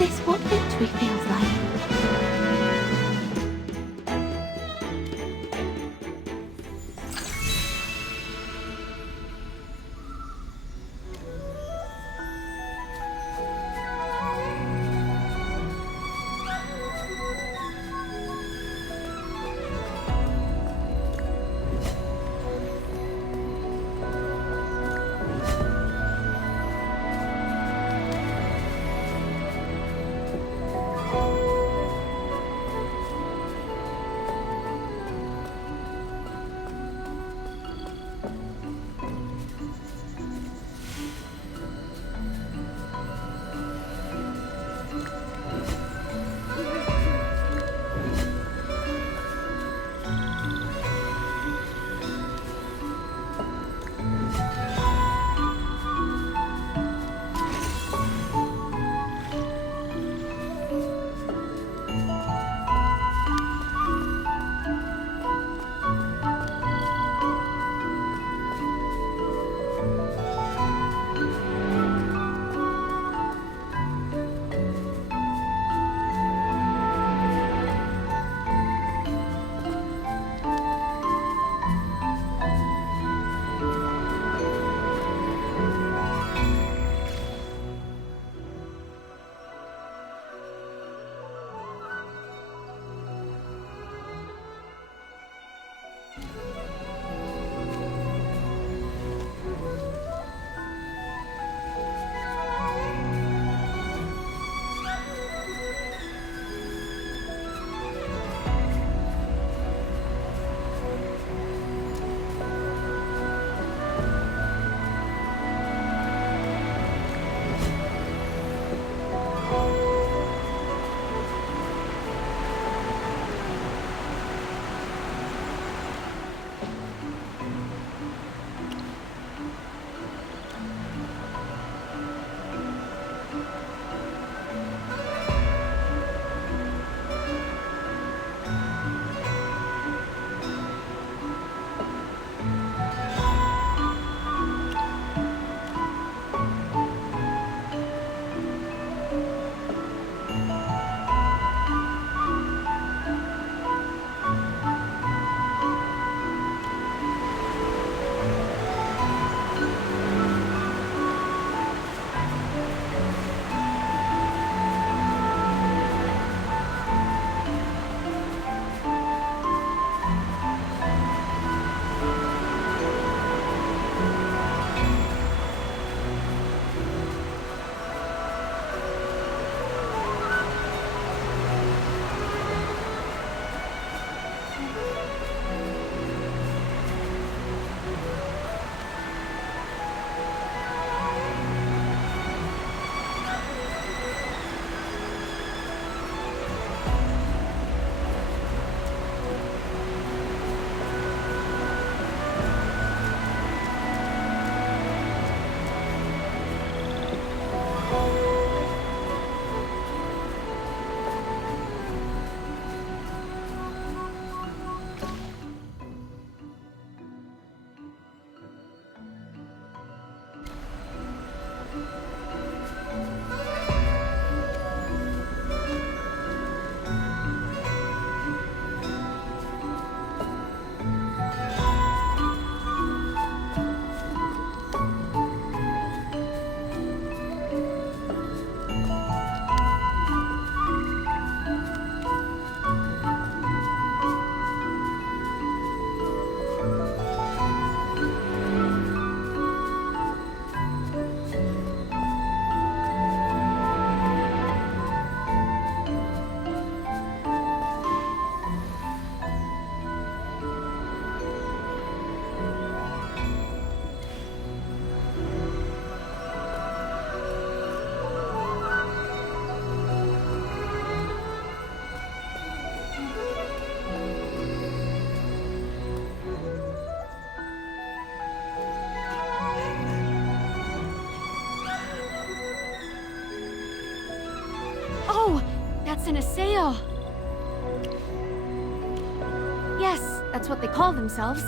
this what victory feels like? That's an assail. Yes, that's what they call themselves.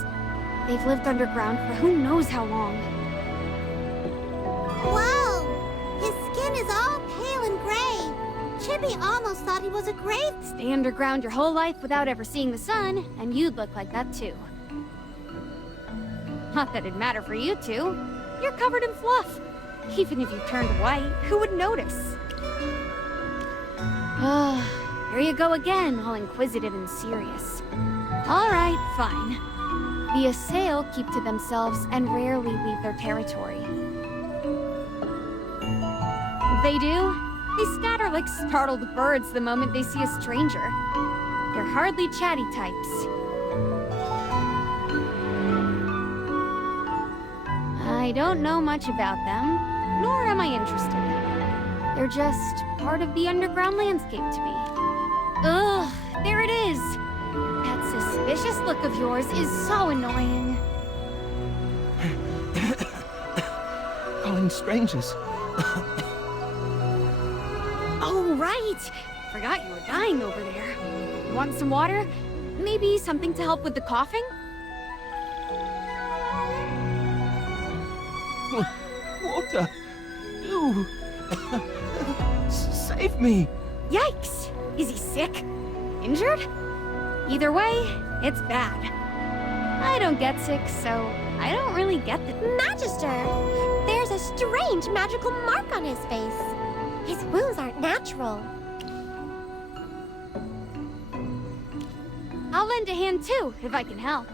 They've lived underground for who knows how long. Whoa! His skin is all pale and gray. Chibi almost thought he was a grave. Stay underground your whole life without ever seeing the sun, and you'd look like that too. Not that it'd matter for you two. You're covered in fluff. Even if you turned white, who would notice? Here you go again, all inquisitive and serious. Alright, fine. The Assail keep to themselves and rarely leave their territory. If they do, they scatter like startled birds the moment they see a stranger. They're hardly chatty types. I don't know much about them, nor am I interested. They're just part of the underground landscape to me. Ugh, there it is! That suspicious look of yours is so annoying. Calling strangers. Oh, right! Forgot you were dying over there. Want some water? Maybe something to help with the coughing? Water! You! Save me! Yikes! Is he sick? Injured? Either way, it's bad. I don't get sick, so I don't really get the... Magister! There's a strange magical mark on his face. His wounds aren't natural. I'll lend a hand too, if I can help.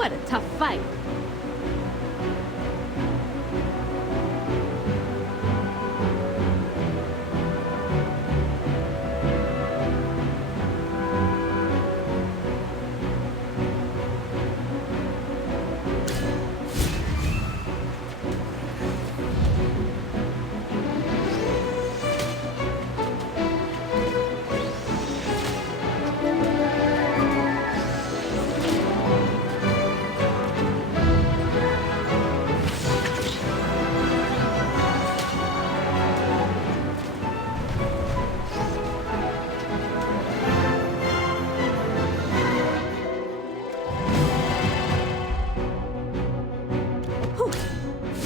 What a tough fight.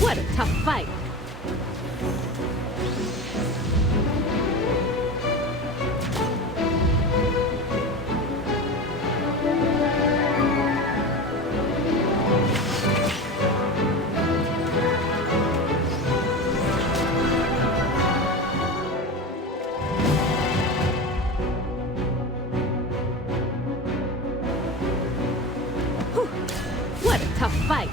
What a tough fight. What a tough fight.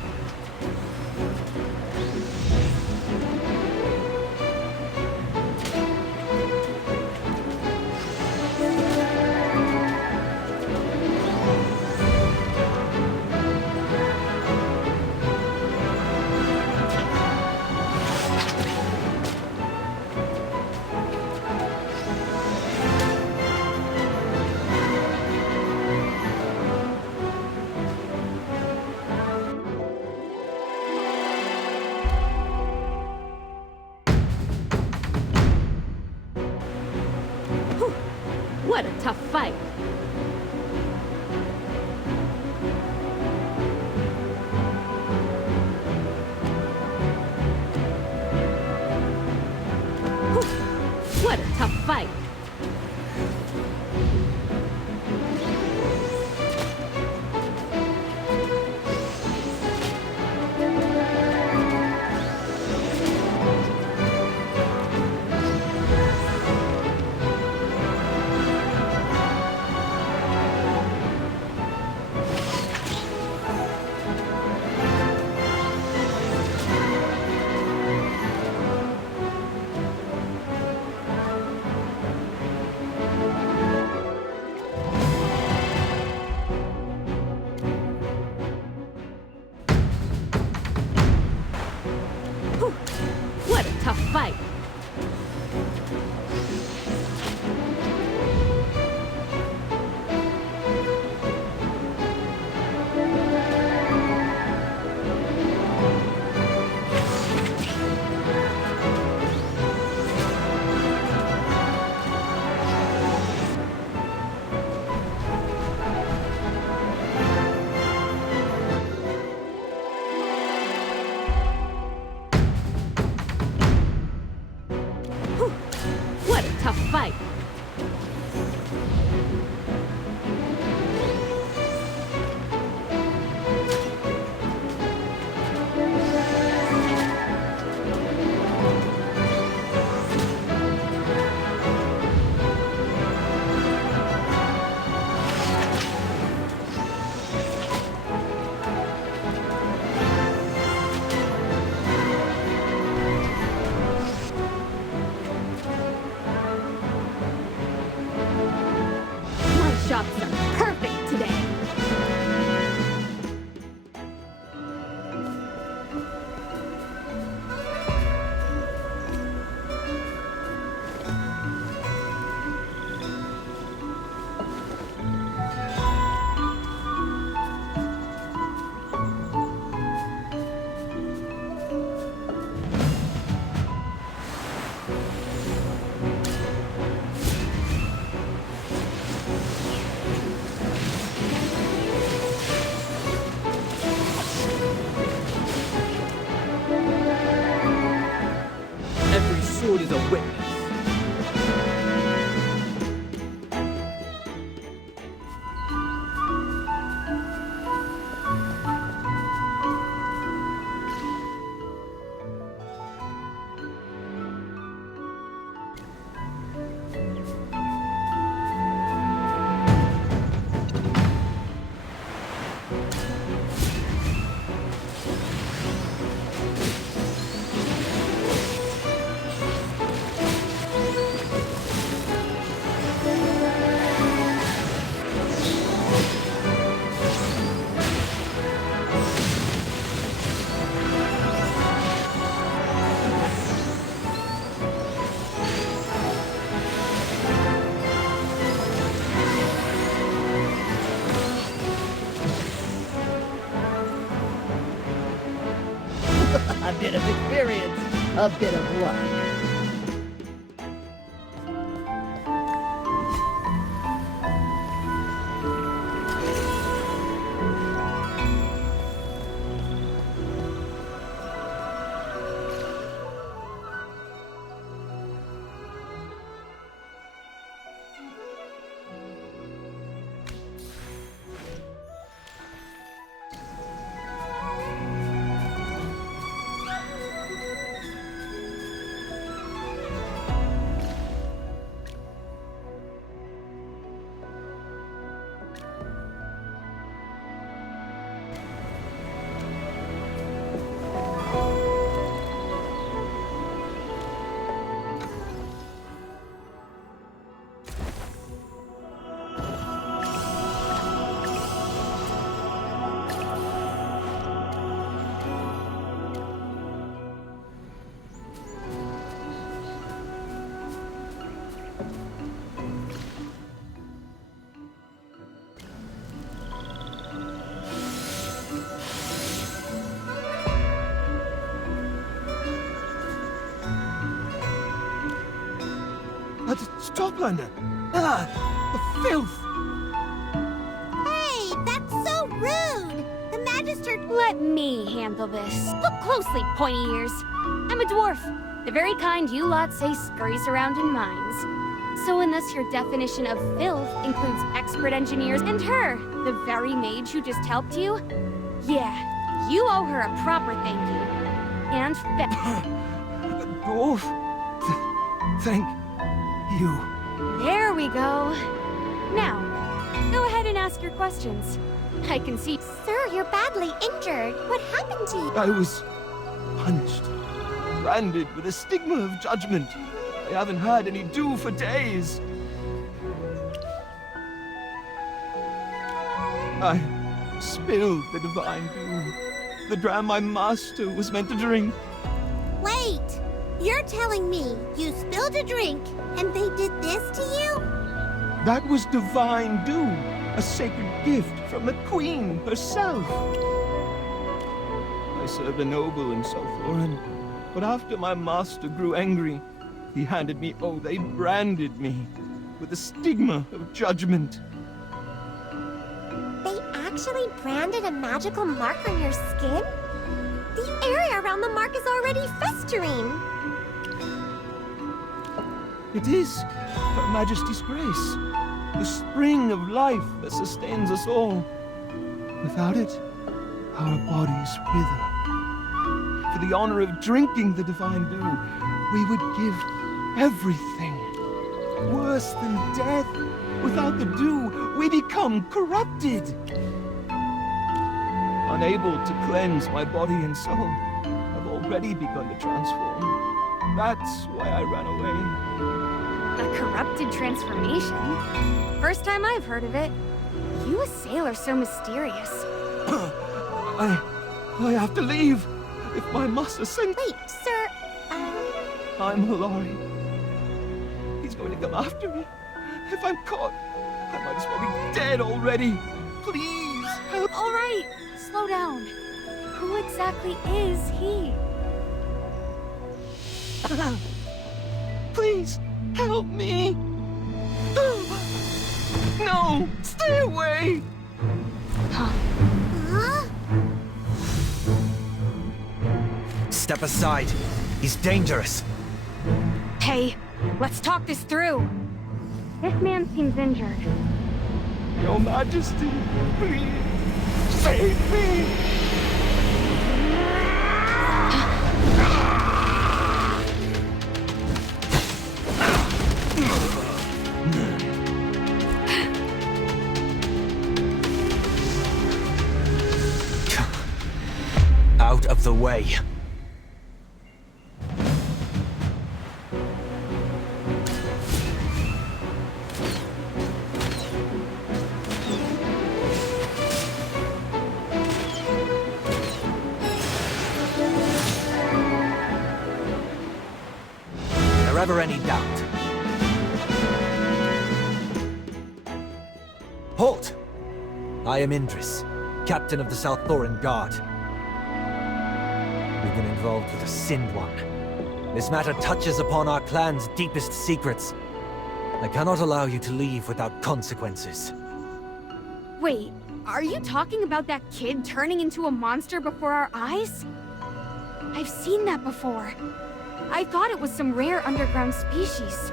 What a tough fight. What a tough fight. What a tough fight. What a tough fight. My shots are perfect today. Every sword is a witness. A bit of experience, a bit of luck. Stop, London! Ah, the filth! Hey, that's so rude! The Magister... Let me handle this. Look closely, pointy ears. I'm a dwarf, the very kind you lot say scurries around in mines. So unless your definition of filth includes expert engineers and her, the very mage who just helped you, yeah, you owe her a proper thank you. And Dwarf? Thank you. there we go. Now, go ahead and ask your questions. I can see. Sir, you're badly injured. What happened to you? I was punched, branded with a stigma of judgment. I haven't had any dew for days. I spilled the divine dew, the dram my master was meant to drink. Wait! You're telling me you spilled a drink and they did this to you? That was divine dew, a sacred gift from the Queen herself. I served a noble in South Lauren, but after my master grew angry, he handed me, they branded me with the stigma of judgment. They actually branded a magical mark on your skin? The area around the mark is already festering. It is Her Majesty's grace, the spring of life that sustains us all. Without it, our bodies wither. For the honor of drinking the divine dew, we would give everything. Worse than death, without the dew, we become corrupted. Unable to cleanse my body and soul, I've already begun to transform. That's why I ran away. A corrupted transformation? First time I've heard of it. You a sailor so mysterious. I have to leave. If my master sent... Wait, sir, I'm Hilari. He's going to come after me. If I'm caught, I might as well be dead already. Please, help. All right, slow down. Who exactly is he? Please, help me. No, stay away. huh? Step aside. He's dangerous. Hey, let's talk this through. This man seems injured. Your Majesty, please, save me. Out of the way. Is there ever any doubt? Halt! I am Indris, captain of the South Thorin Guard. We've been involved with a Sinned One. This matter touches upon our clan's deepest secrets. I cannot allow you to leave without consequences. Wait, are you talking about that kid turning into a monster before our eyes? I've seen that before. I thought it was some rare underground species.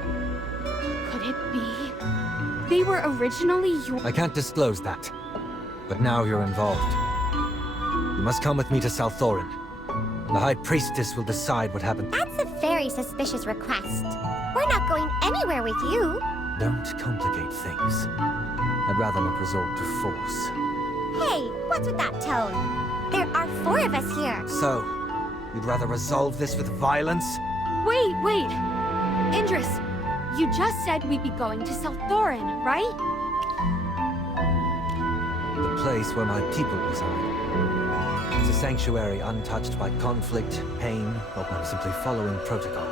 Could it be? They were originally your— I can't disclose that, but now you're involved. You must come with me to South Thorin. The High Priestess will decide what happened. That's a very suspicious request. We're not going anywhere with you. Don't complicate things. I'd rather not resort to force. Hey, what's with that tone? There are 4 of us here. So, you'd rather resolve this with violence? Wait! Indris, you just said we'd be going to South Thorin, right? The place where my people reside. It's a sanctuary untouched by conflict, pain, or by simply following protocol.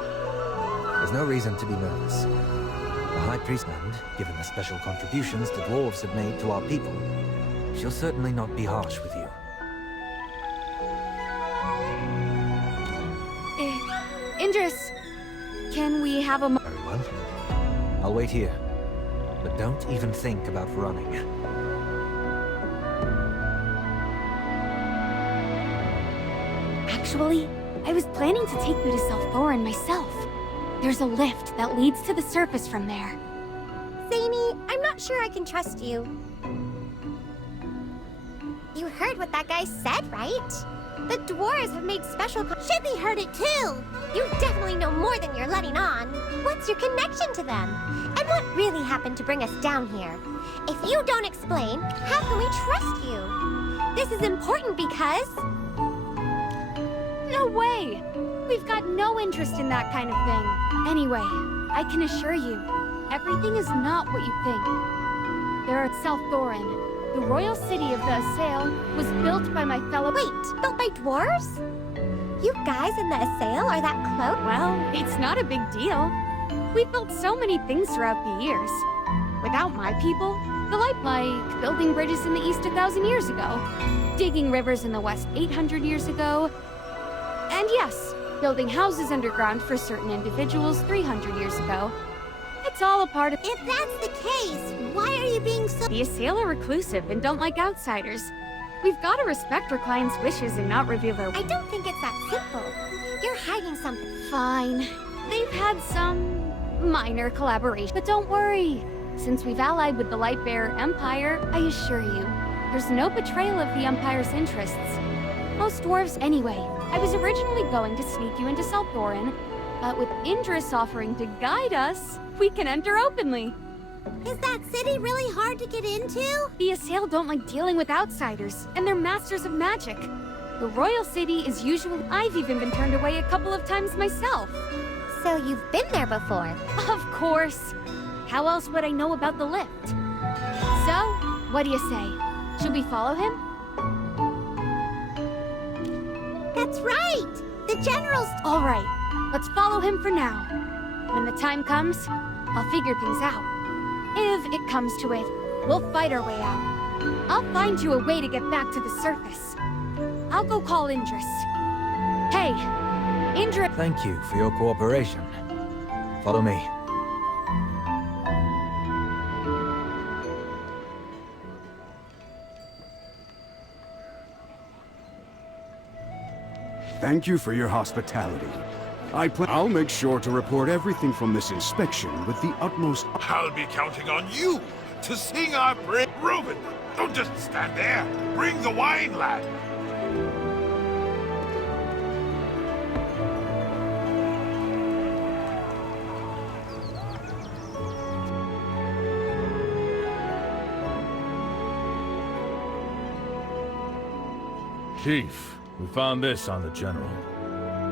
There's no reason to be nervous. The High Priestess, given the special contributions the dwarves have made to our people, she'll certainly not be harsh with you. Indris, can we have a Very well. I'll wait here. But don't even think about running. Actually, I was planning to take you to South Thorin myself. There's a lift that leads to the surface from there. Zany, I'm not sure I can trust you. You heard what that guy said, right? The dwarves have made special Shippy heard it too! You definitely know more than you're letting on. What's your connection to them? And what really happened to bring us down here? If you don't explain, how can we trust you? This is important because... No way! We've got no interest in that kind of thing. Anyway, I can assure you, everything is not what you think. There at South Thorin, the royal city of the Assail was built by my fellow— Wait, built by dwarves? You guys in the Assail are that close? Well, it's not a big deal. We've built so many things throughout the years. Without my people, the light, like building bridges in the east 1,000 years ago, digging rivers in the west 800 years ago, and yes, building houses underground for certain individuals 300 years ago. It's all a part of— If that's the case, why are you being so— The Assail are reclusive and don't like outsiders. We've got to respect our clients' wishes and not reveal their— I don't think it's that simple. You're hiding something. Fine. They've had some minor collaboration. But don't worry. Since we've allied with the Lightbearer Empire, I assure you, there's no betrayal of the Empire's interests. Most dwarves anyway. I was originally going to sneak you into Salthorin, but with Indris offering to guide us, we can enter openly. Is that city really hard to get into? The Assail don't like dealing with outsiders, and they're masters of magic. The Royal City is usually— I've even been turned away a couple of times myself. So you've been there before? Of course. How else would I know about the lift? So, what do you say? Should we follow him? That's right! The General's— All right, let's follow him for now. When the time comes, I'll figure things out. If it comes to it, we'll fight our way out. I'll find you a way to get back to the surface. I'll go call Indris. Hey, Indris— Thank you for your cooperation. Follow me. Thank you for your hospitality. I'll make sure to report everything from this inspection with the utmost— I'll be counting on you to sing our praise. Reuben, don't just stand there. Bring the wine, lad. Chief, we found this on the General.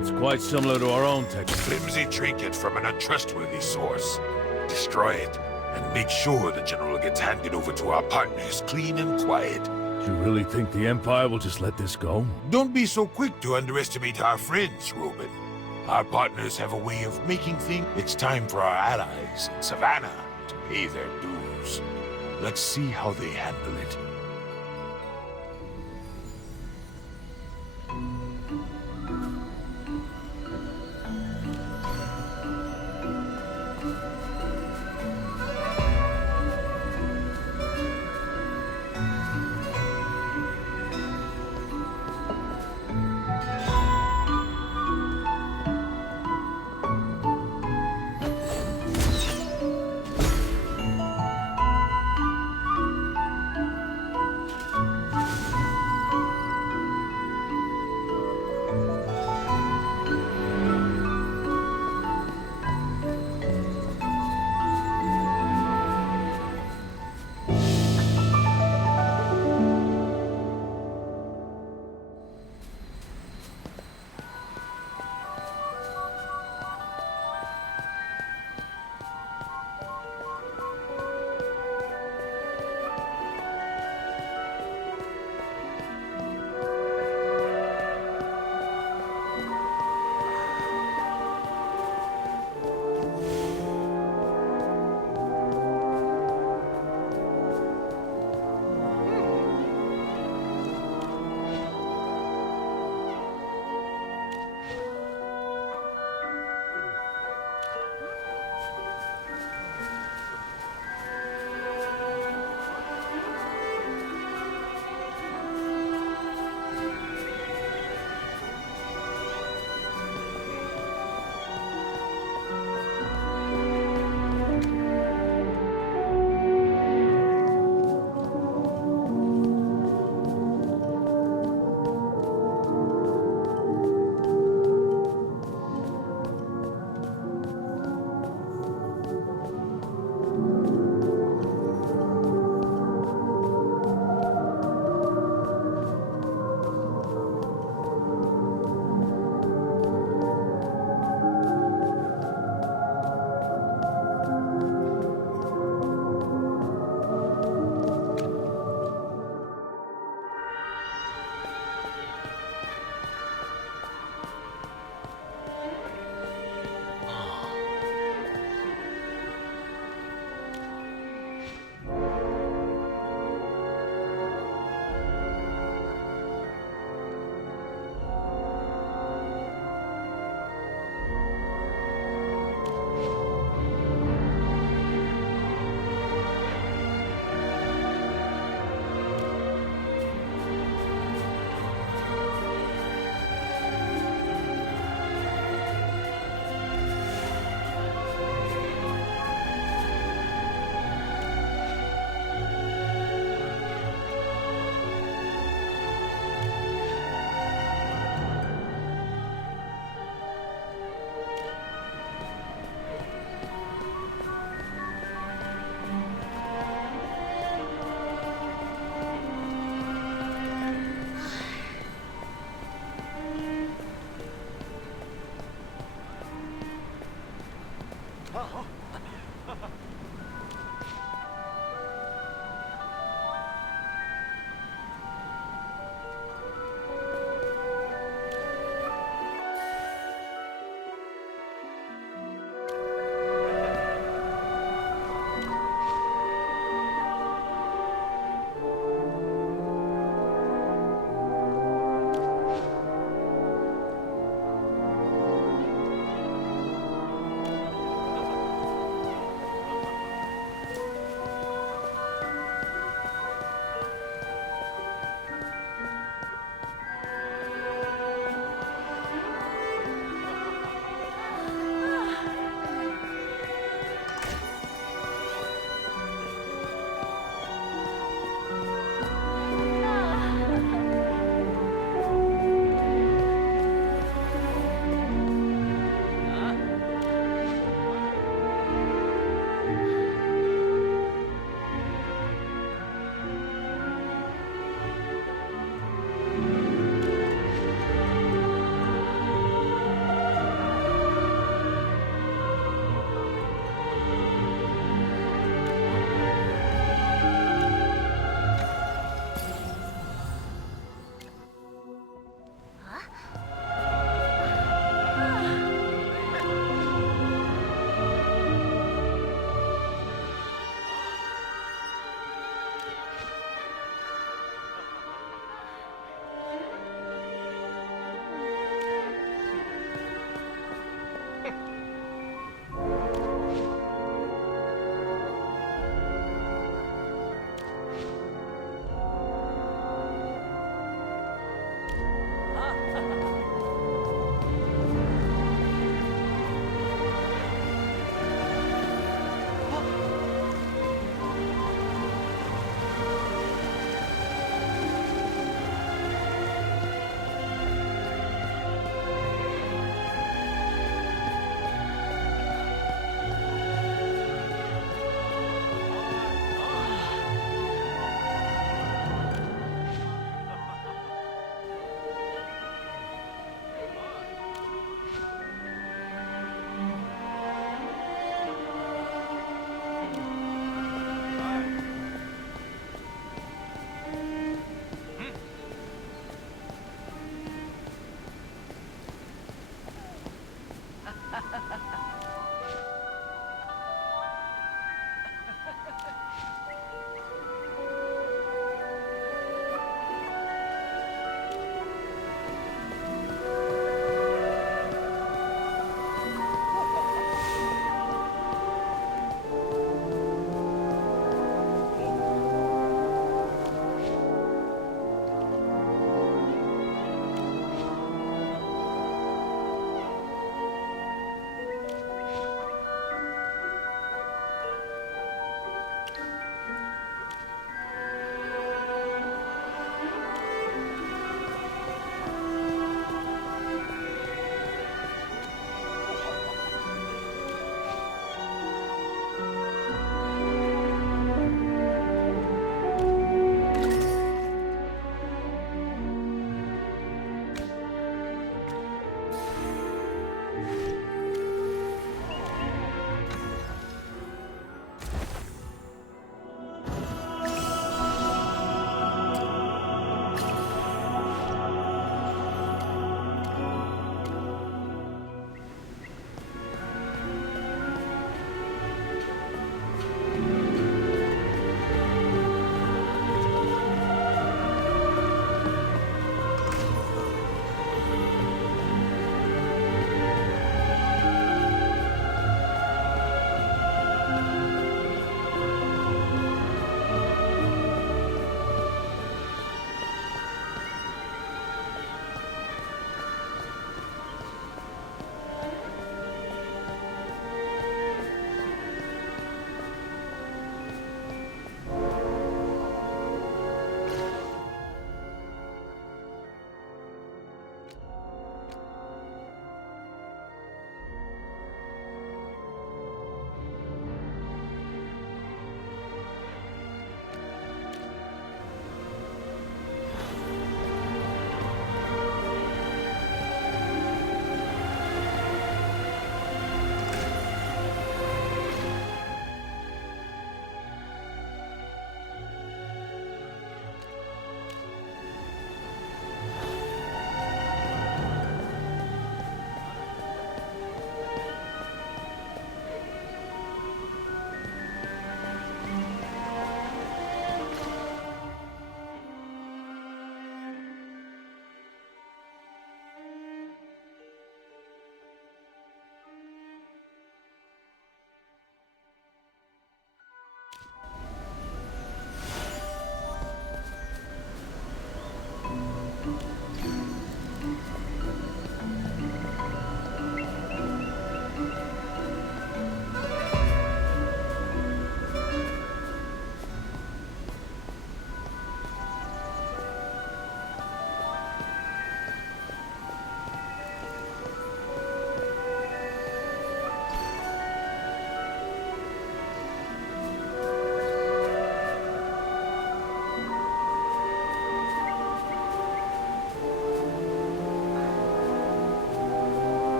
It's quite similar to our own tech. Flimsy trinket from an untrustworthy source. Destroy it, and make sure the General gets handed over to our partners clean and quiet. Do you really think the Empire will just let this go? Don't be so quick to underestimate our friends, Reuben. Our partners have a way of making things. It's time for our allies in Savannah to pay their dues. Let's see how they handle it.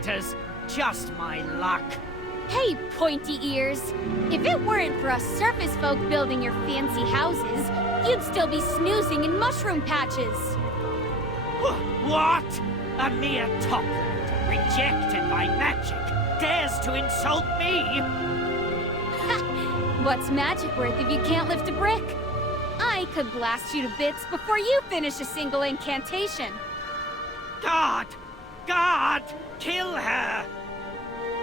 encounters. Just my luck. Hey, pointy ears. If it weren't for us surface folk building your fancy houses, you'd still be snoozing in mushroom patches. What? A mere topland, rejected by magic, dares to insult me? What's magic worth if you can't lift a brick? I could blast you to bits before you finish a single incantation. God! God! Kill her!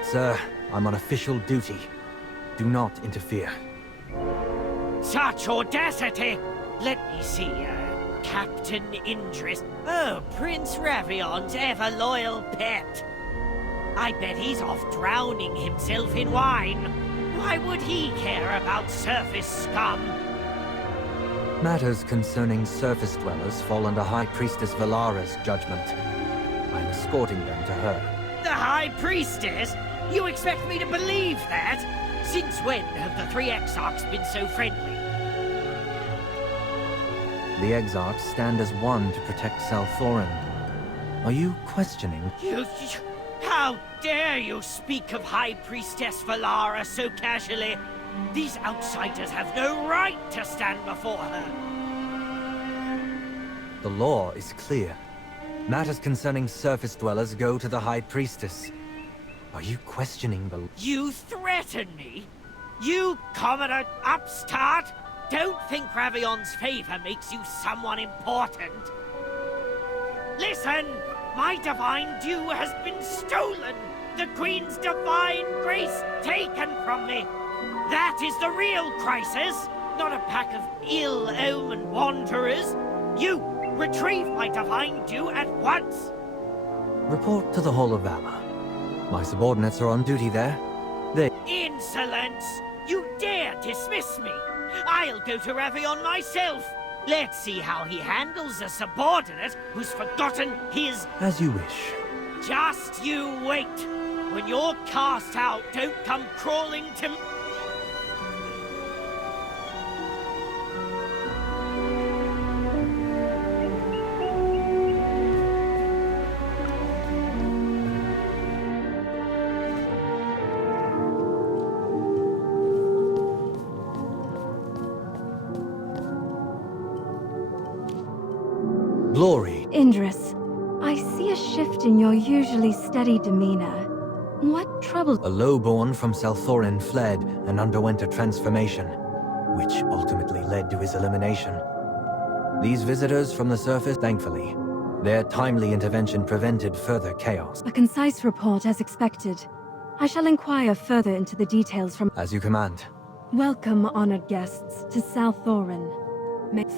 Sir, I'm on official duty. Do not interfere. Such audacity! Let me see, Captain Interest. Oh, Prince Ravion's ever-loyal pet. I bet he's off drowning himself in wine. Why would he care about surface scum? Matters concerning surface dwellers fall under High Priestess Valara's judgment. I'm escorting them to her. The High Priestess? You expect me to believe that? Since when have the three Exarchs been so friendly? The Exarchs stand as one to protect Salthorin. Are you questioning? How dare you speak of High Priestess Valara so casually? These outsiders have no right to stand before her. The law is clear. Matters concerning surface dwellers go to the High Priestess. Are you questioning the... You threaten me? You commoner upstart? Don't think Ravion's favor makes you someone important. Listen! My divine due has been stolen! The Queen's divine grace taken from me! That is the real crisis, not a pack of ill-omened wanderers! You, retrieve my divine due at once! Report to the Hall of Valor. My subordinates are on duty there. They... Insolence! You dare dismiss me! I'll go to Ravion myself! Let's see how he handles a subordinate who's forgotten his... As you wish. Just you wait! When you're cast out, don't come crawling to... Glory. Indris, I see a shift in your usually steady demeanor. What troubles... A lowborn from Salthorin fled and underwent a transformation, which ultimately led to his elimination. These visitors from the surface, thankfully, their timely intervention prevented further chaos. A concise report as expected. I shall inquire further into the details from... As you command. Welcome, honored guests, to Salthorin.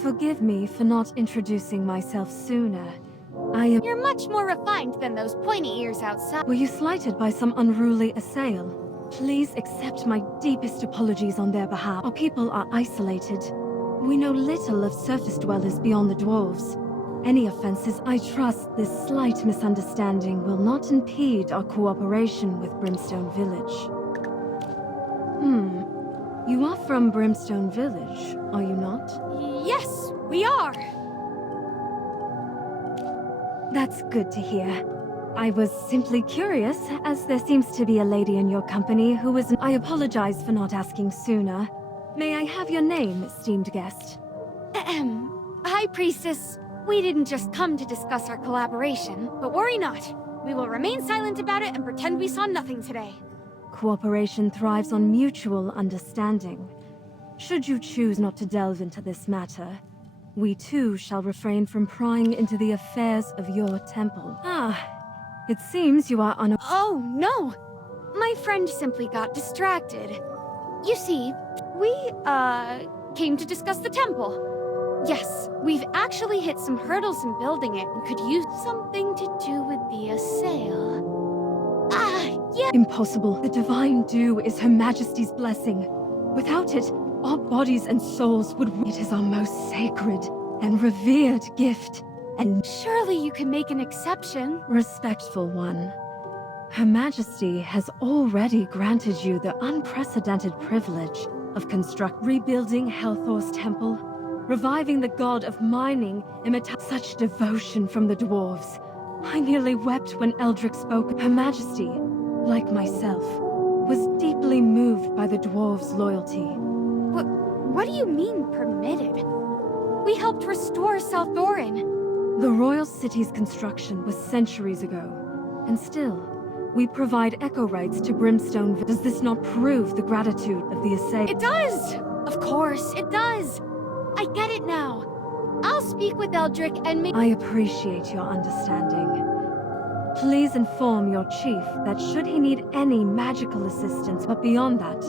Forgive me for not introducing myself sooner. I am... You're much more refined than those pointy ears outside. Were you slighted by some unruly assail? Please accept my deepest apologies on their behalf. Our people are isolated. We know little of surface dwellers beyond the dwarves. Any offenses, I trust this slight misunderstanding will not impede our cooperation with Brimstone Village. You are from Brimstone Village, are you not? Yes, we are! That's good to hear. I was simply curious, as there seems to be a lady in your company who is... I apologize for not asking sooner. May I have your name, esteemed guest? Ahem. High Priestess, we didn't just come to discuss our collaboration, but worry not. We will remain silent about it and pretend we saw nothing today. Cooperation thrives on mutual understanding. Should you choose not to delve into this matter, we too shall refrain from prying into the affairs of your temple. It seems you are on a... Oh, no! My friend simply got distracted. You see, we, came to discuss the temple. Yes, we've actually hit some hurdles in building it and could use something to do with the assail. Yeah. Impossible. The divine dew is Her Majesty's blessing. Without it, our bodies and souls would... It is our most sacred and revered gift, and... Surely you can make an exception. Respectful one. Her Majesty has already granted you the unprecedented privilege of rebuilding Helthor's temple, reviving the god of mining, such devotion from the dwarves. I nearly wept when Eldrick spoke. Her Majesty, like myself, was deeply moved by the dwarves' loyalty. What do you mean, permitted? We helped restore South Thorin. The royal city's construction was centuries ago, and still, we provide echo rights to Brimstone. Does this not prove the gratitude of the assay? It does! Of course, it does! I get it now. I'll speak with Eldrick and I appreciate your understanding. Please inform your chief that should he need any magical assistance, but beyond that,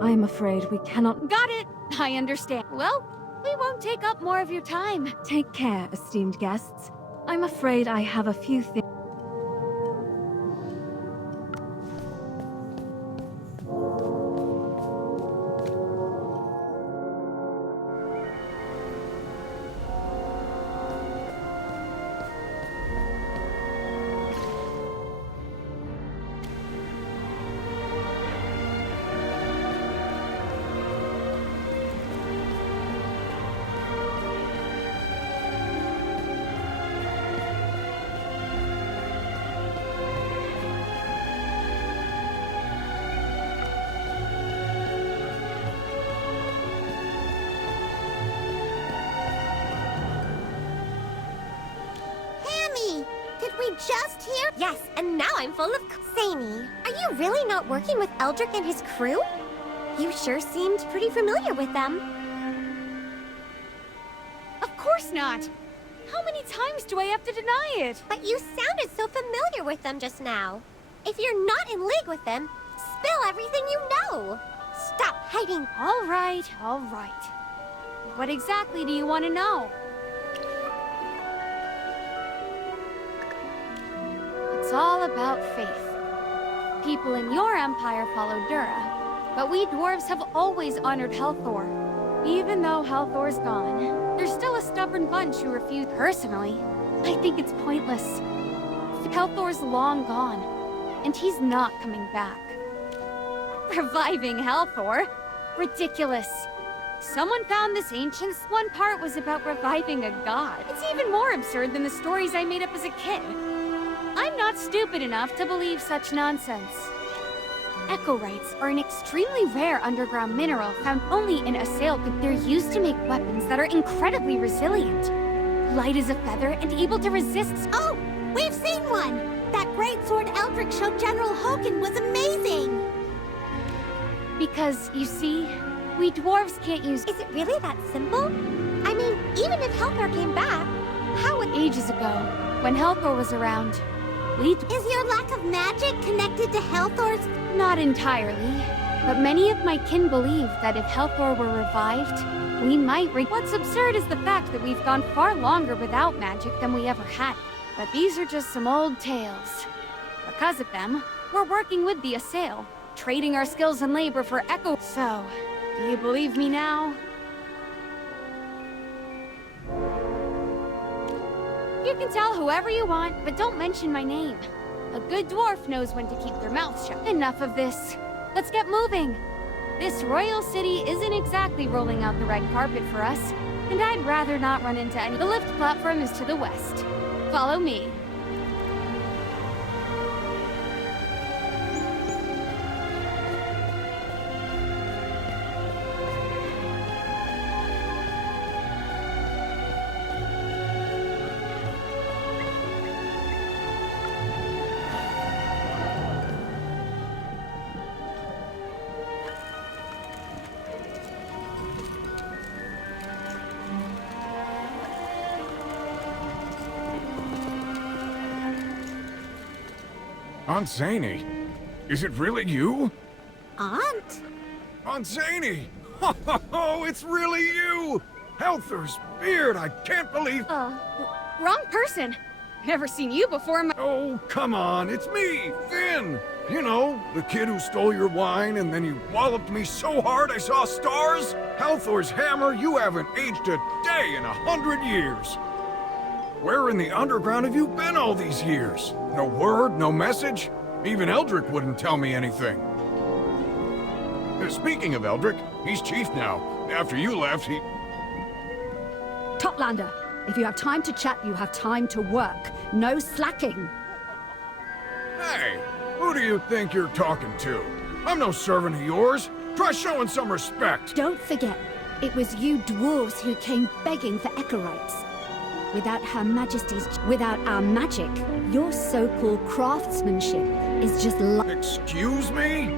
I am afraid we cannot— Got it! I understand. Well, we won't take up more of your time. Take care, esteemed guests. I'm afraid I have a few things— just here? Yes, and now I'm full of Zany, are you really not working with Eldrick and his crew? You sure seemed pretty familiar with them. Of course not! How many times do I have to deny it? But you sounded so familiar with them just now. If you're not in league with them, spill everything you know. Stop hiding. All right, all right. What exactly do you want to know? It's all about faith. People in your empire follow Dura, but we dwarves have always honored Helthor. Even though Helthor's gone, there's still a stubborn bunch who refuse. Personally, I think it's pointless. Helthor's long gone, and he's not coming back. Reviving Helthor? Ridiculous. Someone found this ancient. One part was about reviving a god. It's even more absurd than the stories I made up as a kid. I'm not stupid enough to believe such nonsense. Echorites are an extremely rare underground mineral found only in Assail. They're used to make weapons that are incredibly resilient. Light as a feather and able to resist— Oh! We've seen one! That great sword Eldrick showed General Hogan was amazing! Because, you see, we dwarves can't use— Is it really that simple? I mean, even if Helthor came back, how would— Ages ago, when Helthor was around, Is your lack of magic connected to Helthor's— Not entirely, but many of my kin believe that if Helthor were revived, we might What's absurd is the fact that we've gone far longer without magic than we ever had. But these are just some old tales. Because of them, we're working with the Assail, trading our skills and labor for Echo— So, do you believe me now? You can tell whoever you want, but don't mention my name. A good dwarf knows when to keep their mouth shut. Enough of this. Let's get moving. This royal city isn't exactly rolling out the red carpet for us, and I'd rather not run into any— The lift platform is to the west. Follow me. Aunt Zany, is it really you? Aunt? Aunt Zany! Oh, it's really you! Helthor's beard, I can't believe— Wrong person. Never seen you before. Oh, come on, it's me, Finn! You know, the kid who stole your wine and then you walloped me so hard I saw stars? Helthor's hammer, you haven't aged a day in 100 years. Where in the underground have you been all these years? No word, no message? Even Eldrick wouldn't tell me anything. Speaking of Eldrick, he's chief now. After you left, he— Toplander, If you have time to chat, you have time to work. No slacking. Hey, who do you think you're talking to? I'm no servant of yours. Try showing some respect. Don't forget, it was you dwarves who came begging for Echorites. Without without our magic, your so-called craftsmanship is just Excuse me?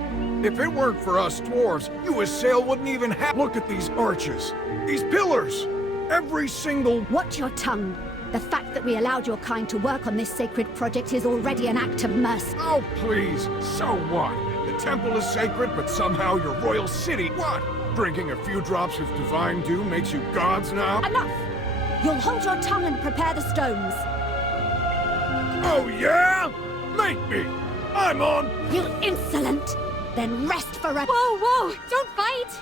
If it weren't for us dwarves, you as Sail wouldn't even have— Look at these arches, these pillars, every single— Watch your tongue. The fact that we allowed your kind to work on this sacred project is already an act of mercy. Oh, please, so what? The temple is sacred, but somehow your royal city— What? Drinking a few drops of divine dew makes you gods now? Enough! You'll hold your tongue and prepare the stones. Oh, yeah? Make me! I'm on— You insolent! Then rest forever. Whoa, whoa! Don't fight!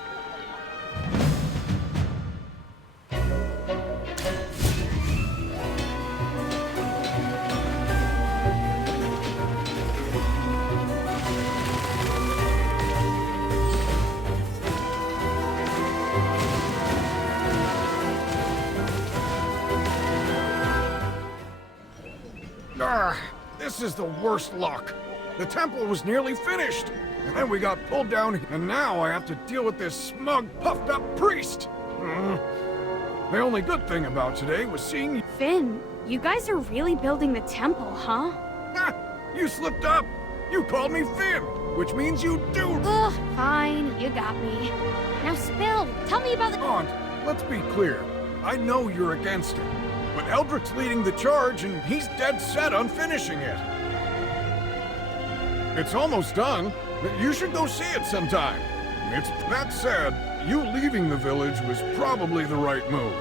This is the worst luck. The temple was nearly finished, and then we got pulled down, and now I have to deal with this smug, puffed-up priest. The only good thing about today was seeing you. Finn, you guys are really building the temple, huh? You slipped up. You called me Finn, which means you do. Ugh, fine, you got me. Now spill, tell me about the— Aunt, let's be clear. I know you're against it, but Eldric's leading the charge, and he's dead set on finishing it. It's almost done. You should go see it sometime. That said, you leaving the village was probably the right move.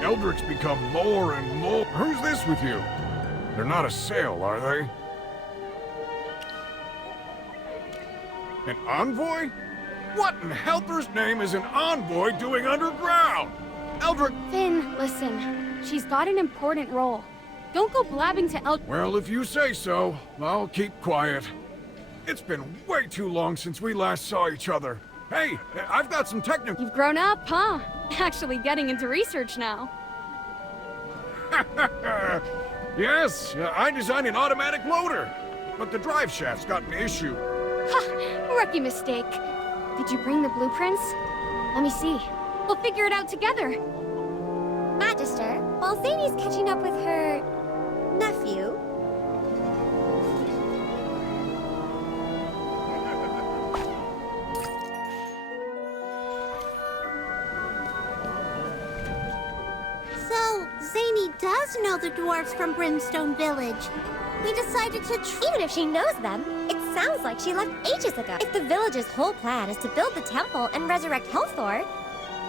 Eldric's become more and more— Who's this with you? They're not a Sail, are they? An envoy? What in Helper's name is an envoy doing underground? Eldric— Finn, listen. She's got an important role. Don't go blabbing to Well, if you say so, I'll keep quiet. It's been way too long since we last saw each other. Hey, I've got some technical— You've grown up, huh? Actually getting into research now. Yes, I designed an automatic loader, but the drive shaft's got an issue. Ha! Rookie mistake. Did you bring the blueprints? Let me see. We'll figure it out together. Magister, while Zanie's catching up with her nephew. So, Zanie does know the dwarves from Brimstone Village. We decided to Even if she knows them, it sounds like she left ages ago. If the village's whole plan is to build the temple and resurrect Helthor,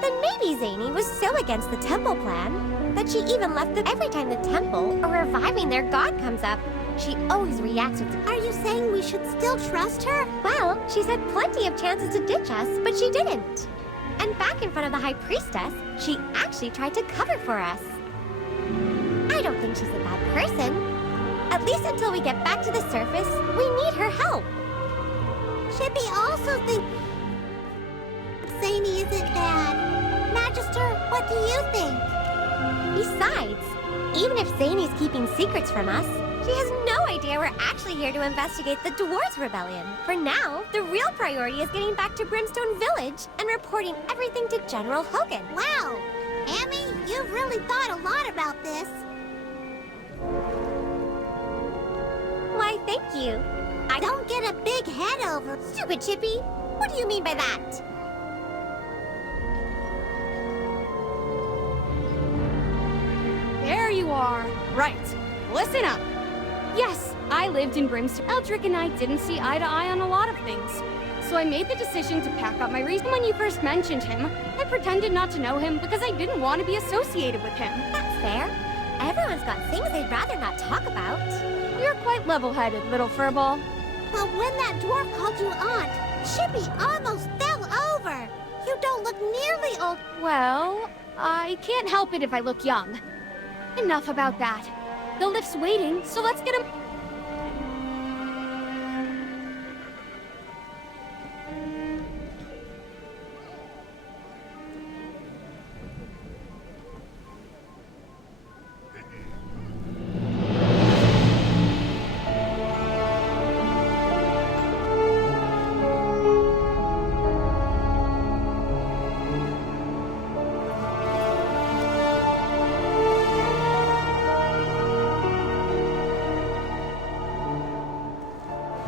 then maybe Zanie was so against the temple plan that she even left them. Every time the temple or reviving their god comes up, she always reacts with— Are you saying we should still trust her? Well, she's had plenty of chances to ditch us, but she didn't. And back in front of the High Priestess, she actually tried to cover for us. I don't think she's a bad person. At least until we get back to the surface, we need her help. Chippy also thinks Zanie isn't bad. Magister, what do you think? Besides, even if Zanie's keeping secrets from us, she has no idea we're actually here to investigate the Dwarves Rebellion. For now, the real priority is getting back to Brimstone Village and reporting everything to General Hogan. Wow! Amy, you've really thought a lot about this. Why, thank you. I don't get a big head over. Stupid Chippy! What do you mean by that? There you are. Right. Listen up. Yes, I lived in Brimstone. Eldric and I didn't see eye to eye on a lot of things. So I made the decision to pack up my reason. When you first mentioned him, I pretended not to know him because I didn't want to be associated with him. That's fair. Everyone's got things they'd rather not talk about. You're quite level-headed, little furball. But when that dwarf called you aunt, Chippy almost fell over. You don't look nearly old. Well, I can't help it if I look young. Enough about that. The lift's waiting, so let's get him.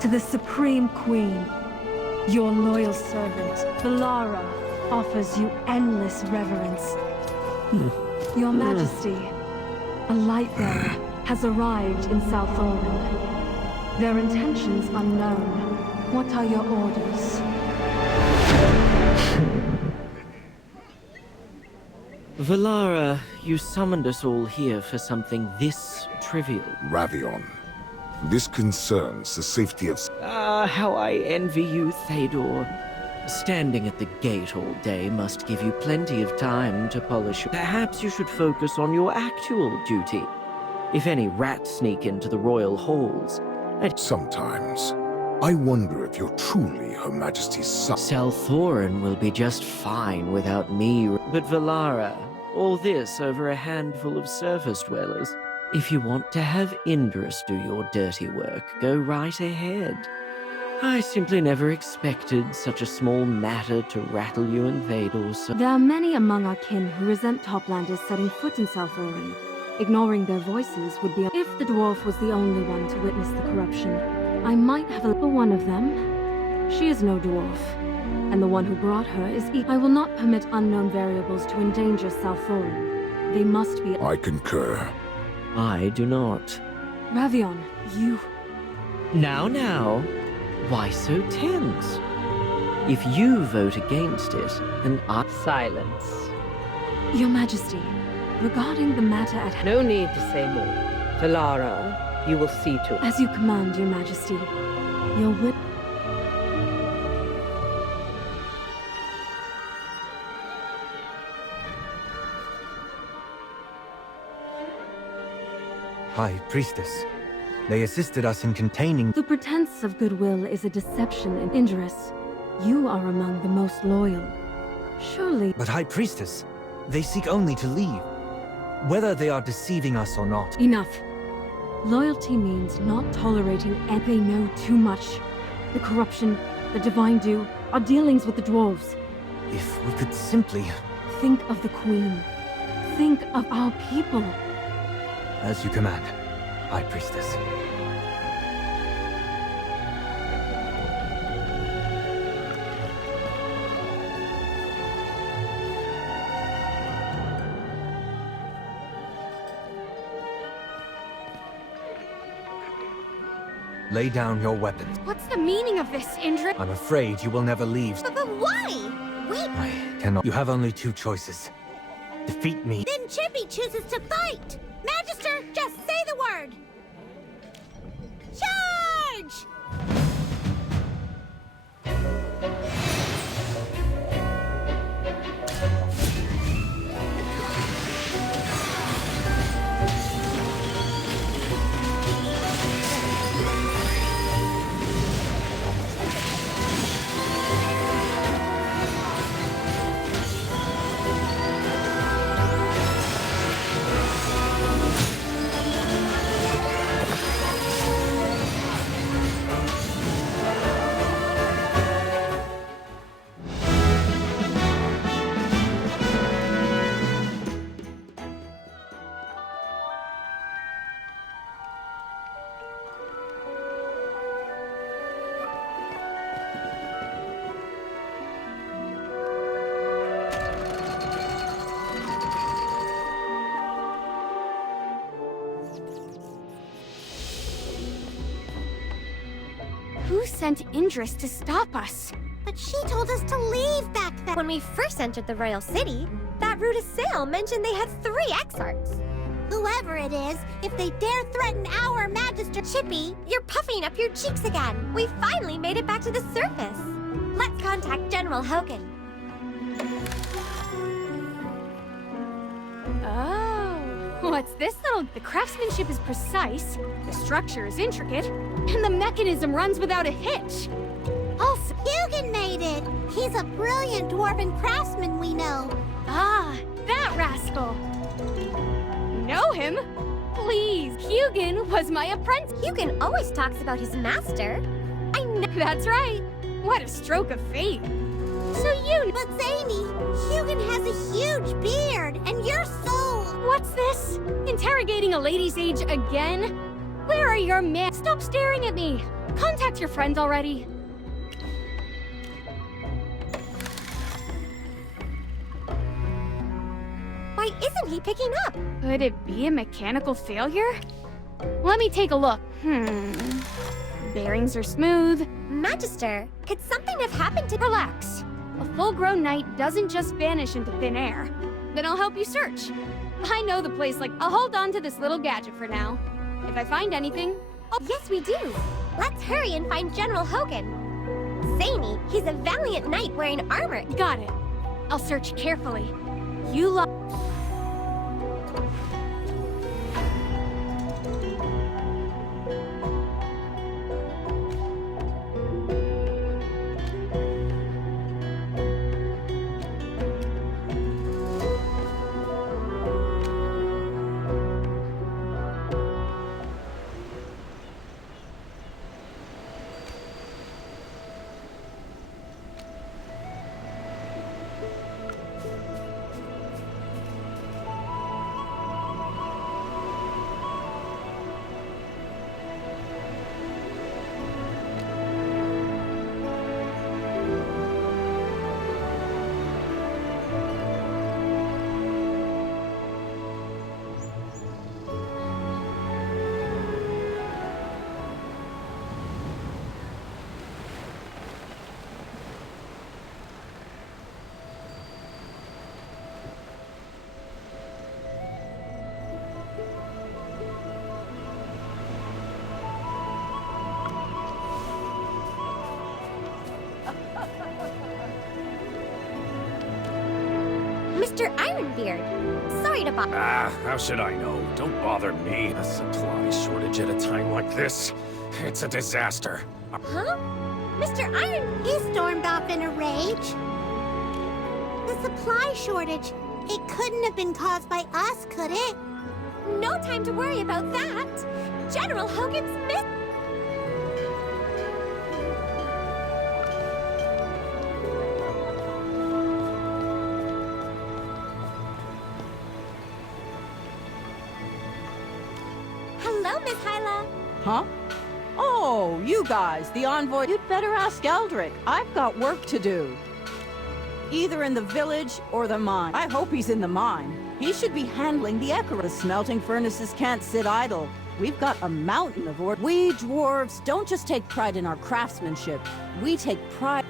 To the Supreme Queen, your loyal servant, Valara, offers you endless reverence. Your Majesty, a light bearer has arrived in South Orin. Their intentions unknown. What are your orders? Valara, you summoned us all here for something this trivial. Ravion, this concerns the safety of... How I envy you, Thaydor. Standing at the gate all day must give you plenty of time to polish. Perhaps you should focus on your actual duty. If any rats sneak into the royal halls... Sometimes, I wonder if you're truly Her Majesty's son. Salthoran will be just fine without me. But Valara, all this over a handful of surface dwellers. If you want to have Indris do your dirty work, go right ahead. I simply never expected such a small matter to rattle you and Thaydor so... There are many among our kin who resent Toplanders setting foot in South Orin. Ignoring their voices would be... If the dwarf was the only one to witness the corruption, I might have a... For one of them, she is no dwarf. And the one who brought her is... I will not permit unknown variables to endanger South Orin. They must be... I concur. I do not. Ravion, you... Now. Why so tense? If you vote against it, then I... Silence. Your Majesty, regarding the matter at hand... No need to say more. Valara, you will see to it. As you command, Your Majesty. Your will... High Priestess. They assisted us in containing... The pretense of goodwill is a deception in Indris. You are among the most loyal. Surely... But High Priestess, they seek only to leave. Whether they are deceiving us or not... Enough. Loyalty means not tolerating and they know too much. The corruption, the divine due, our dealings with the dwarves. If we could simply... Think of the Queen. Think of our people. As you command, High Priestess. Lay down your weapons. What's the meaning of this, Indra? I'm afraid you will never leave. But why? Wait. I cannot. You have only two choices. Defeat me. Then Chippy chooses to fight! Magister, just say the word! Charge! Who sent Indris to stop us? But she told us to leave back then. When we first entered the royal city, that Ruta Sale mentioned they had 3 exarchs. Whoever it is, if they dare threaten our Magister... Chippy, you're puffing up your cheeks again. We finally made it back to the surface. Let's contact General Hogan. Oh, what's this little... The craftsmanship is precise, the structure is intricate, and the mechanism runs without a hitch. Also... Hugin made it! He's a brilliant dwarven craftsman we know. Ah, that rascal! Know him? Please, Hugin was my apprentice. Hugin always talks about his master. I know. That's right. What a stroke of fate. So you... But Zany, Hugin has a huge beard, and you're so... What's this? Interrogating a lady's age again? Where are your men? Stop staring at me. Contact your friends already. Why isn't he picking up? Could it be a mechanical failure? Let me take a look. Bearings are smooth. Magister, could something have happened to— Relax. A full-grown knight doesn't just vanish into thin air. Then I'll help you search. I know the place like— I'll hold on to this little gadget for now. If I find anything— Oh, yes, we do. Let's hurry and find General Hogan. Zany, he's a valiant knight wearing armor. Got it. I'll search carefully. You lo— Mr. Ironbeard. Sorry to bother. How should I know? Don't bother me. A supply shortage at a time like this. It's a disaster. Huh? Mr. Iron... He stormed off in a rage. The supply shortage. It couldn't have been caused by us, could it? No time to worry about that. General Hogan's missed. Hello, Miss Hyla. Huh? Oh, you guys, the envoy. You'd better ask Eldrick. I've got work to do. Either in the village or the mine. I hope he's in the mine. He should be handling the Echo. The smelting furnaces can't sit idle. We've got a mountain of ore. We dwarves don't just take pride in our craftsmanship. We take pride.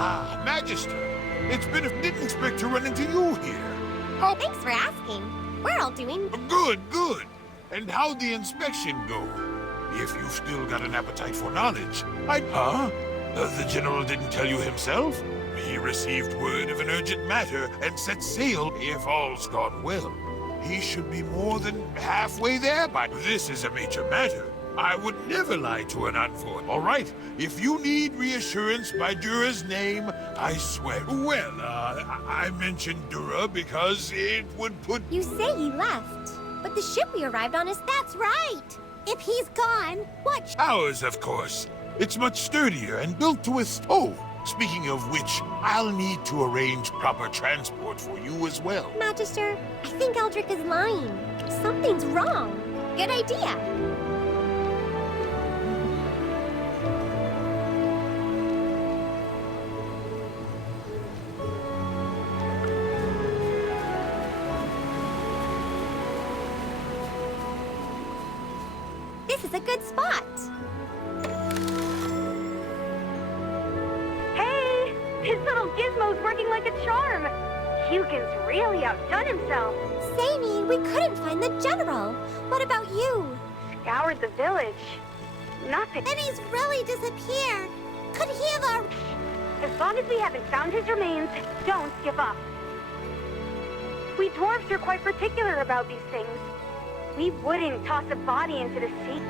Ah, Magister. It's been didn't expect to run into you here. How— Thanks for asking. We're all doing... Good, good. And how'd the inspection go? If you've still got an appetite for knowledge, Huh? The General didn't tell you himself? He received word of an urgent matter and set sail if all's gone well. He should be more than halfway there by— This is a major matter. I would never lie to an envoy. All right, if you need reassurance by Dura's name, I swear. Well, I mentioned Dura because it would put— You say he left, but the ship we arrived on is... That's right. If he's gone, what? Ours, of course. It's much sturdier and built to oh, speaking of which, I'll need to arrange proper transport for you as well. Magister, I think Eldrick is lying. Something's wrong. Good idea. This is a good spot. Hey! His little gizmo's working like a charm. Hugin's really outdone himself. Zany, we couldn't find the General. What about you? Scoured the village. Nothing. And he's really disappeared. Could he have As long as we haven't found his remains, don't give up. We dwarves are quite particular about these things. We wouldn't toss a body into the sea.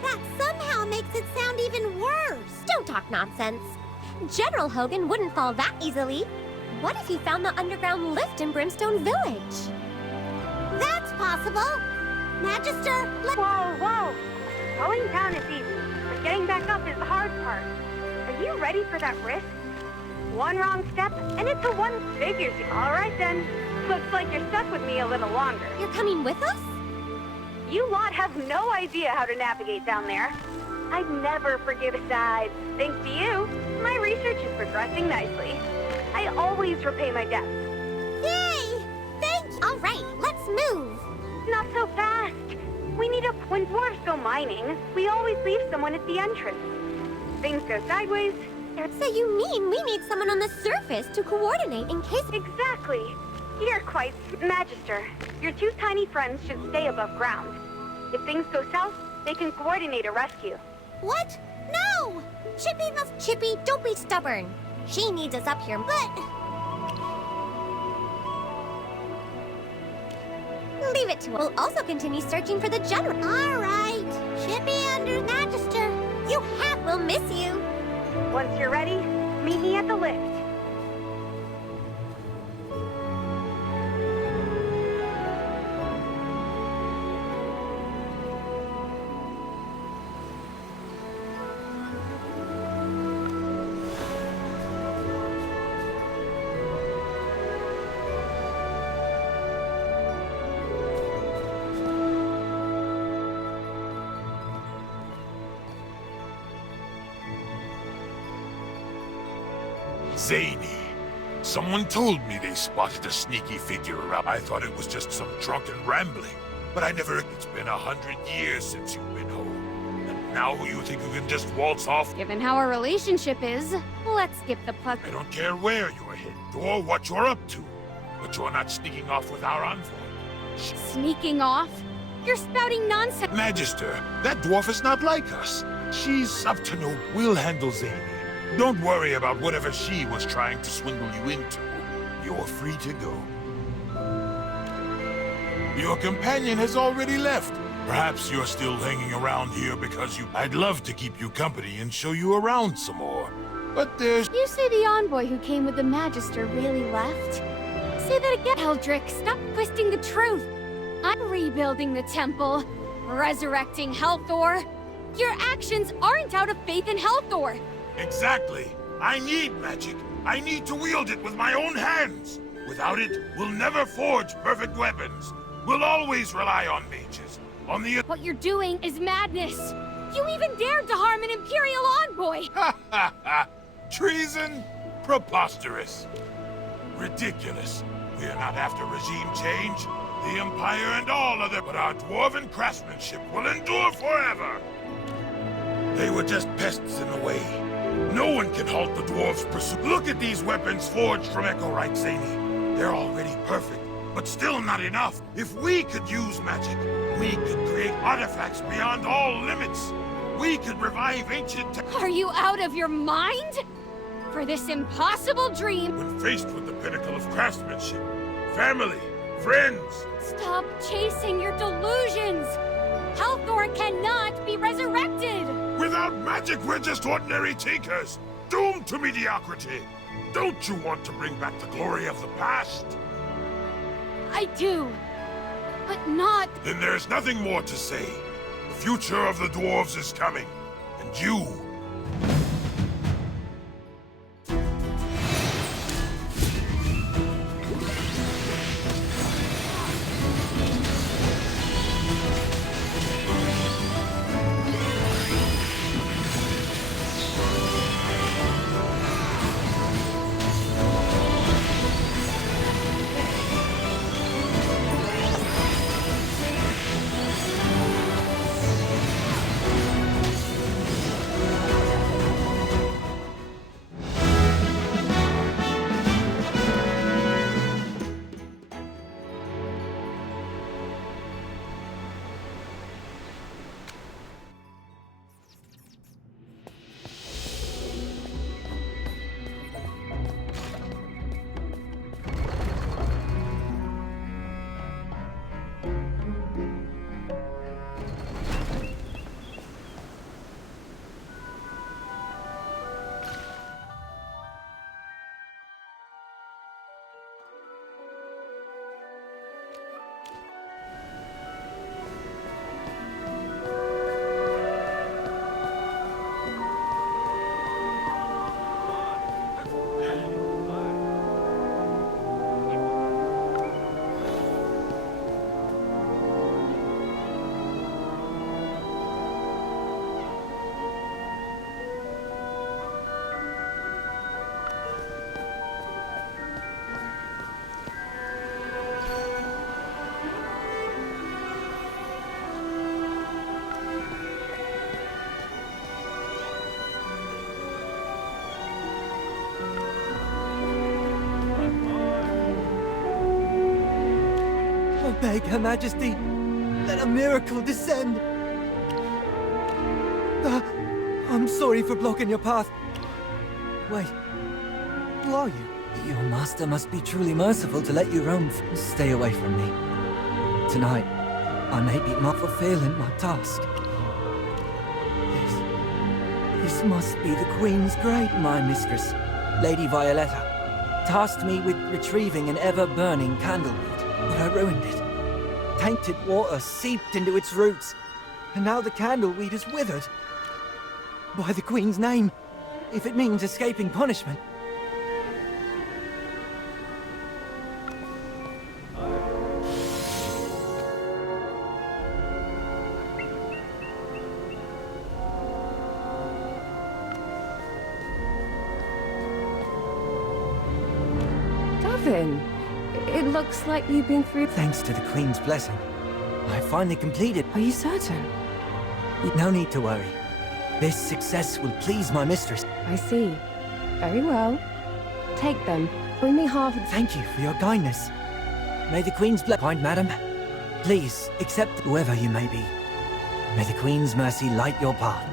That somehow makes it sound even worse. Don't talk nonsense. General Hogan wouldn't fall that easily. What if he found the underground lift in Brimstone Village? That's possible. Magister, Whoa, whoa! Going down is easy. but getting back up is the hard part. Are you ready for that risk? One wrong step, and it's a one figures. All right then. Looks like you're stuck with me a little longer. You're coming with us? You lot have no idea how to navigate down there. I'd never forgive sides. Thanks to you, my research is progressing nicely. I always repay my debts. Yay! Thank you! All right, let's move. Not so fast. We need a... When dwarves go mining, we always leave someone at the entrance. Things go sideways. So you mean we need someone on the surface to coordinate in case... Exactly. You're quite... Magister, your two tiny friends should stay above ground. If things go south, they can coordinate a rescue. What? No! Chippy must... Chippy, don't be stubborn. She needs us up here, but... Leave it to us. We'll also continue searching for the general. All right. Chippy under Magister. You have... We'll miss you. Once you're ready, meet me at the lift. Zany. Someone told me they spotted a sneaky figure around. I thought it was just some drunken rambling. But I never... It's been 100 years since you've been home. And now you think you can just waltz off? Given how our relationship is, let's skip the puck. I don't care where you're headed or what you're up to. But you're not sneaking off with our envoy. Sneaking off? You're spouting nonsense. Magister, that dwarf is not like us. She's up to no... We'll handle Zany. Don't worry about whatever she was trying to swindle you into. You're free to go. Your companion has already left. Perhaps you're still hanging around here because you... I'd love to keep you company and show you around some more. But there's... You say the envoy who came with the Magister really left? Say that again. Eldrick, stop twisting the truth. I'm rebuilding the temple, resurrecting Helthor. Your actions aren't out of faith in Helthor. Exactly. I need magic. I need to wield it with my own hands. Without it, we'll never forge perfect weapons. We'll always rely on mages. On the... What you're doing is madness. You even dared to harm an Imperial envoy. Ha ha ha! Treason? Preposterous. Ridiculous. We're not after regime change. The Empire and all other... But our dwarven craftsmanship will endure forever. They were just pests in the way. No one can halt the dwarves' pursuit. Look at these weapons forged from Echorite Zany. They're already perfect, but still not enough. If we could use magic, we could create artifacts beyond all limits. We could revive ancient... Are you out of your mind? For this impossible dream... When faced with the pinnacle of craftsmanship, family, friends... Stop chasing your delusions! Helthor cannot be resurrected! Without magic, we're just ordinary tinkers, doomed to mediocrity. Don't you want to bring back the glory of the past? I do, but not... Then there's nothing more to say. The future of the dwarves is coming, and you... I beg Her Majesty, let a miracle descend. I'm sorry for blocking your path. Wait, who are you? Your master must be truly merciful to let you roam. Stay away from me. Tonight, I may be not fulfilling my task. This must be the Queen's grave. My mistress, Lady Violetta, tasked me with retrieving an ever-burning candlewood, but I ruined it. Tainted water seeped into its roots, and now the candleweed is withered. By the Queen's name, if it means escaping punishment. It looks like you've been through... Thanks to the Queen's blessing, I finally completed... Are you certain? No need to worry. This success will please my mistress. I see. Very well. Take them. Only half... Thank you for your kindness. May the Queen's bless... Kind madam, please accept whoever you may be. May the Queen's mercy light your path.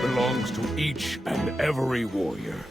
belongs to each and every warrior.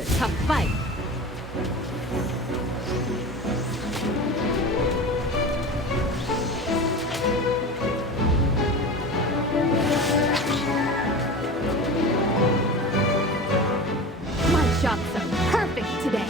had a tough fight. My shots are perfect today.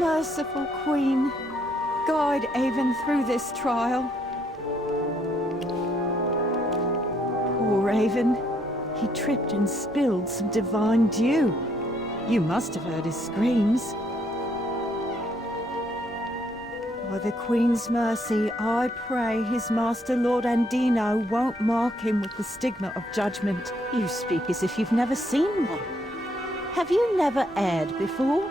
Merciful Queen, guide Avon through this trial. Poor Avon. He tripped and spilled some divine dew. You must have heard his screams. By the Queen's mercy, I pray his master Lord Andino won't mark him with the stigma of judgment. You speak as if you've never seen one. Have you never erred before?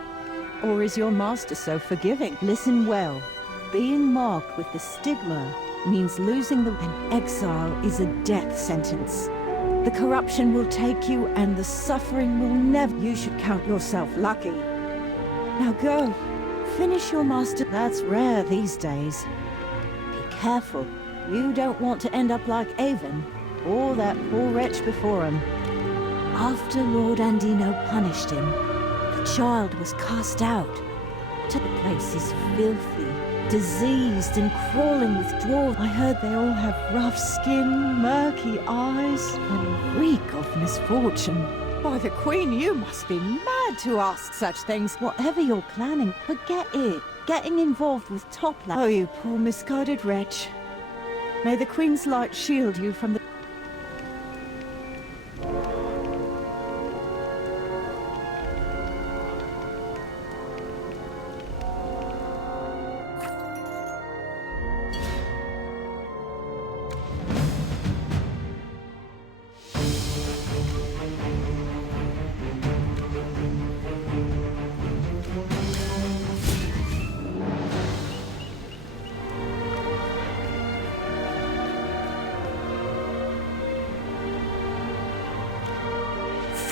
Or is your master so forgiving? Listen well. Being marked with the stigma means losing them, and exile is a death sentence. The corruption will take you, and the suffering will never... You should count yourself lucky. Now go. Finish your master. That's rare these days. Be careful. You don't want to end up like Avon, or that poor wretch before him. After Lord Andino punished him, the child was cast out. The place is filthy, diseased and crawling with dwarves. I heard they all have rough skin, murky eyes, and reek of misfortune. By the Queen, you must be mad to ask such things. Whatever you're planning, forget it. Getting involved with Topla. Oh, you poor misguided wretch. May the Queen's light shield you from the...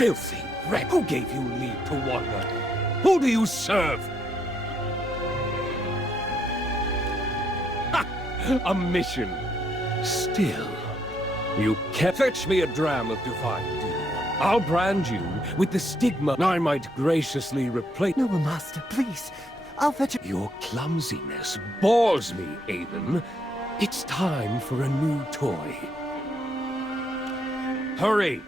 Filthy wretch! Who gave you leave to wander? Who do you serve? Ha! A mission. Still, you can't fetch me a dram of divine dew. I'll brand you with the stigma I might graciously replace. No, Master, please. I'll fetch it. Your clumsiness bores me, Avon. It's time for a new toy. Hurry!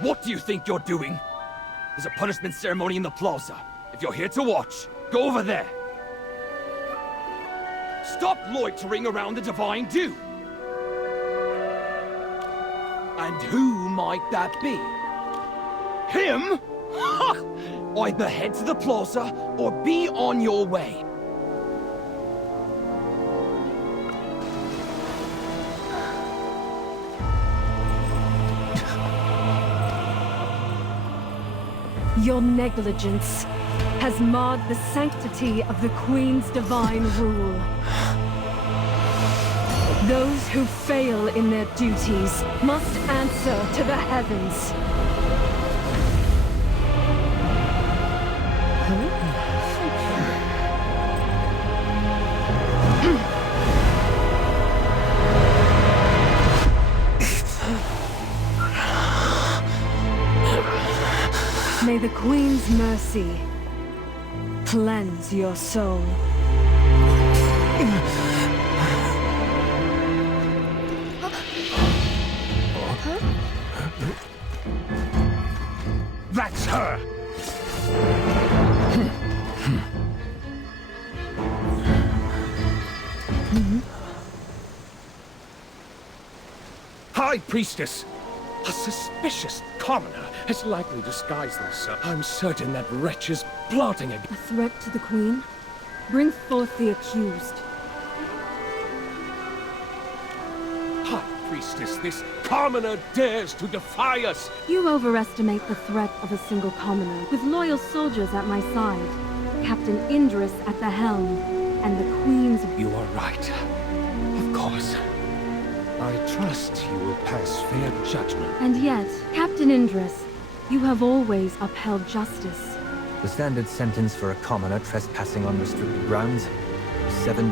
What do you think you're doing? There's a punishment ceremony in the plaza. If you're here to watch, go over there. Stop loitering around the divine dew. And who might that be? Him? Ha! Either head to the plaza or be on your way. Your negligence has marred the sanctity of the Queen's divine rule. Those who fail in their duties must answer to the heavens. May the Queen's mercy cleanse your soul. That's her! High Priestess! A suspicious commoner has likely disguised themselves. I'm certain that wretch is plotting against... A threat to the Queen? Bring forth the accused. High Priestess, this commoner dares to defy us! You overestimate the threat of a single commoner. With loyal soldiers at my side, Captain Indris at the helm, and the Queen's... You are right. Of course. I trust you will pass fair judgment. And yet, Captain Indris, you have always upheld justice. The standard sentence for a commoner trespassing on restricted grounds? 7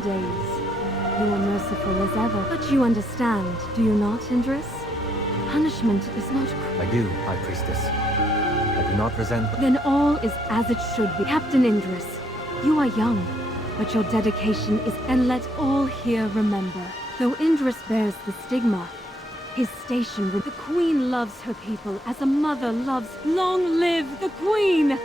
days. You are merciful as ever. But you understand, do you not, Indris? Punishment is not... I do, High Priestess. I do not resent... Then all is as it should be. Captain Indris, you are young, but your dedication is... And let all here remember, though Indris bears the stigma, his station with the Queen loves her people as a mother loves... Long live the Queen!